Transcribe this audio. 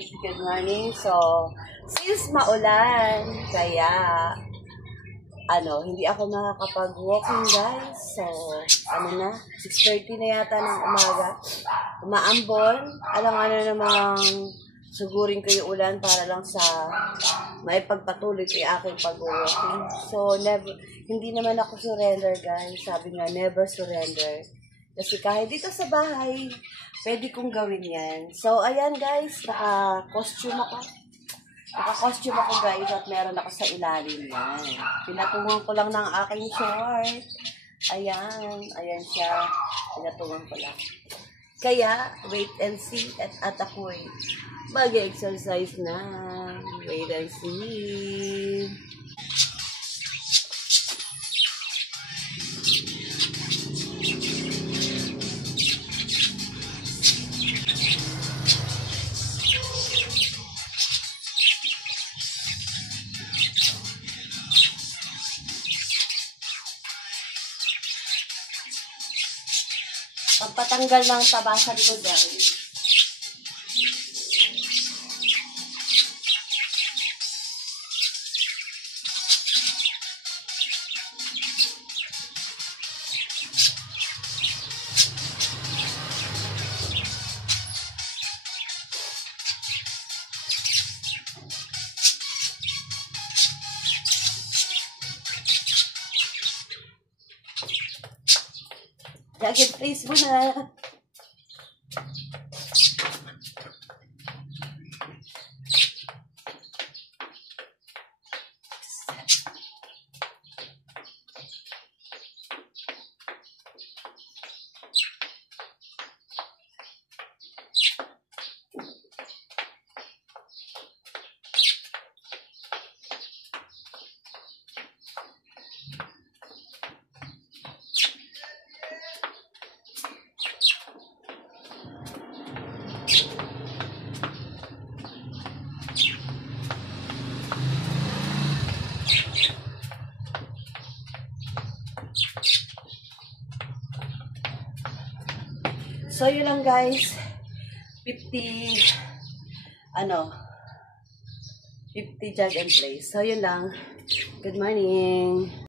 Good morning. So, since maulan, kaya, hindi ako nakakapag-walking, guys. So, 6:30 na yata ng umaga. Umaambon. Namang sugurin ko yung ulan para lang sa may pagpatuloy ko yung aking pag-walking. So, hindi naman ako surrender, guys. Sabi nga, never surrender. Kasi kahit dito sa bahay, pwede kong gawin yan. So, ayan guys, naka-costume ako. Naka-costume ako guys at meron ako sa ilalim yan. Pinatungan ko lang ng aking short. Ayan siya. Pinatungan ko lang. Kaya, wait and see at ako'y mag-exercise na. Wait and see. Pagpatanggal ng taba sa likod, guys. Jacket face mo na. So, yun lang guys. 50 jog and place. So, yun lang. Good morning.